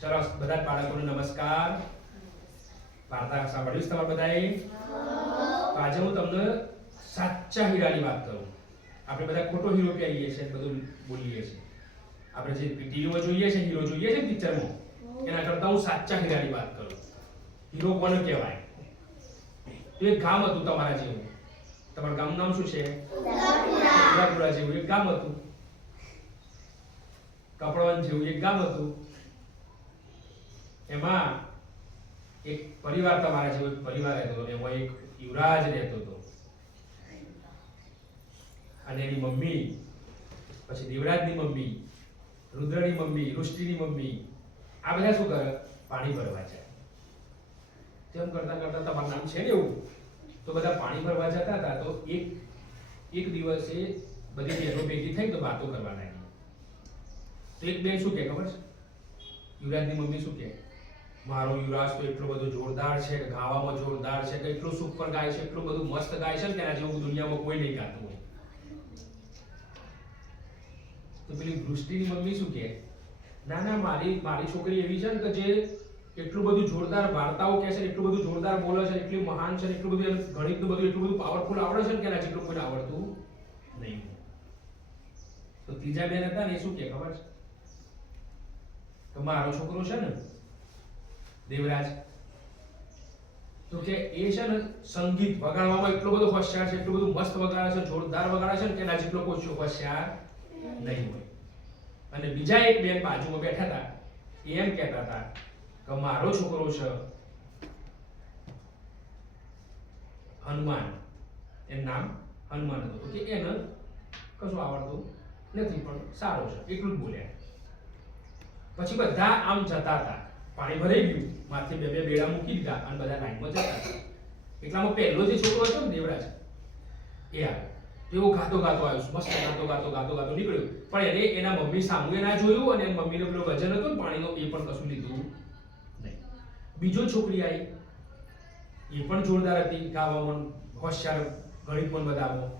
ચલો બધા બાળકોને નમસ્કાર. વાર્તા સાંભળ્યું તમારે બધાએ? આજે હું તમને સાચા હીરાની વાત કરું. આપણે બધા ખોટો હીરો પહેરીએ છીએ બધું બોલીએ છીએ. આપણે જે ટીવીમાં જોઈએ છે હીરો જોઈએ છે પિક્ચરમાં એના કરતાં હું સાચા હીરાની વાત કરું. હીરો કોને કહેવાય? તો એક ગામ હતું તમારા જેવું. તમારું ગામનું નામ શું છે? ઉદાપુરા જેવું એક ગામ હતું. કપડવન જેવું એક ગામ હતું. એમાં એક પરિવાર તમારા જેવો એક પરિવાર રહેતો હતો એમાં એક યુવરાજ રહેતો હતો. અને એની મમ્મી, પછી દેવરાજની મમ્મી, રુદ્રની મમ્મી, રુષ્ટિની મમ્મી, આ બધા શું કરે? પાણી ભરવા જાય. તેમ કરતા કરતા તમારું નામ છે ને એવું? તો બધા પાણી ભરવા જતા હતા. તો એક એક દિવસે બધી બહેનો ભેગી થઈ તો વાતો કરવા લાગી તો એક બેન શું કહે ખબર છે? યુવરાજની મમ્મી શું કહે મારો યુવરાજ તો એટલો બધો જોરદાર છે કે ગાવામાં જોરદાર છે કે એટલું સુપર ગાય છે, એટલું બધું મસ્ત ગાય છે ને કે એના જેવું દુનિયામાં કોઈ નહીં ગાતું હોય. તો પેલી વૃષ્ટિની મમ્મી શું કહે? ના ના, મારી મારી છોકરી એવી છે ને કે જે એટલું બધું જોરદાર વાર્તાઓ કહે છે એટલું બધું જોરદાર બોલે છે એટલી મહાન છે એટલું બધું ગણિત બધું, એટલું બધું પાવરફુલ આવડે છે ને કે એના જેટલું આવડતું નહીં તો ત્રીજા બેન હતા ને એ શું કહે ખબર છે? તો મારો છોકરો છે ને દેવરાજ. તો કે એ છે ને સંગીત વગાડવામાં એટલો બધો હોશિયાર છે, એટલું બધું મસ્ત વગાડે છે, જોરદાર વગાડે છે ને કે એના જેટલો કોઈ હોશિયાર નહીં હોય. અને બીજા એક બેન બાજુમાં બેઠા હતા એમ કહેતા હતા કે મારો છોકરો છે હનુમાન. એનું નામ હનુમાન હતું. કે એને કશું આવડતું નથી, પણ સારો છે, એટલું જ બોલ્યા. પછી બધા આમ જતા હતા. પાણી ભરાઈ ગયું, માથે બે બે બેડા મૂકી દીધા અને બધા લાઈનમાં જતા એટલામાં પહેલો જે છોકરો હતો ને દેવરાજ, એ આ તેવો ગાતો ગાતો આવ્યો, મસ્ત ગાતો ગાતો ગાતો ગાતો નીકળ્યો. પણ એને એના મમ્મી સામુએ ના જોયું અને મમ્મીનો પેલો વજન હતો ને પાણીનો, એ પણ કશું લીધું નહીં. બીજો છોકરી આવી. એ પણ જોરદાર હતી ગાવામાં હોશિયાર, ગણિત પણ બધામાં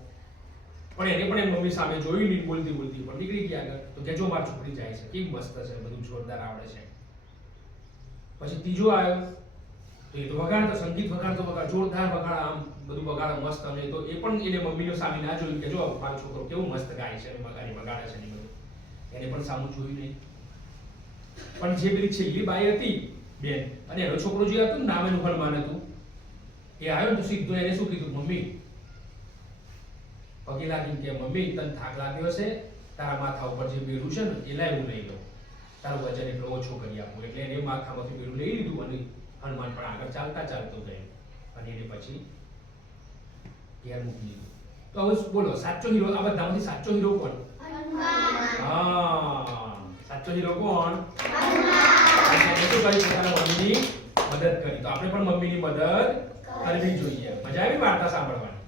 પણ એને પણ એની મમ્મી સામે જોયું નહીં બોલતી બોલતી, પણ નીકળી ગયા આગળ. તો કે જો મારી છોકરી જાય છે, કેવી મસ્ત છે, બધું જોરદાર આવડે છે. પછી ત્રીજો આવ્યો. તો એ તો વગાડતો, સંગીત વગાડતો, વગાડ, જોરદાર વગાડ, આમ બધું વગાડ મસ્ત અને તો એ પણ એને મમ્મીનો સામે ના જોયું કે જો, મારો છોકરો કેવું મસ્ત ગાય છે, અને વગાડી, વગાડે છે ને બધું. એને પણ સામું જોયું નહીં. પણ જે પેલી છેલ્લી બાઈ હતી, બેન, અને એનો છોકરો જે હતું નામ એનું હનુમાન હતું, એ આવ્યો તો સીધો એને શું કીધું? મમ્મી, પગે લાગીને કે, મમ્મી, તને થાક લાગ્યો છે તારા માથા ઉપર જે બેડું છે ને, એ લાવ્યું નહીં લઉં તારું વજન એટલો ઓછો કરી આપું. એટલે એને માથામાંથી પેલું લઈ લીધું અને હનુમાન પણ આગળ ચાલતા ચાલતો ગયો. અને એને પછી ઘેર મૂકી દીધું. તો હવે બોલો સાચો હીરો આ બધામાંથી સાચો હીરો કોણ? હા સાચો હીરો કોણ? શું કરી પોતાના મમ્મીની મદદ કરી. તો આપણે પણ મમ્મીની મદદ કરવી જોઈએ. મજા આવી વાર્તા સાંભળવાની?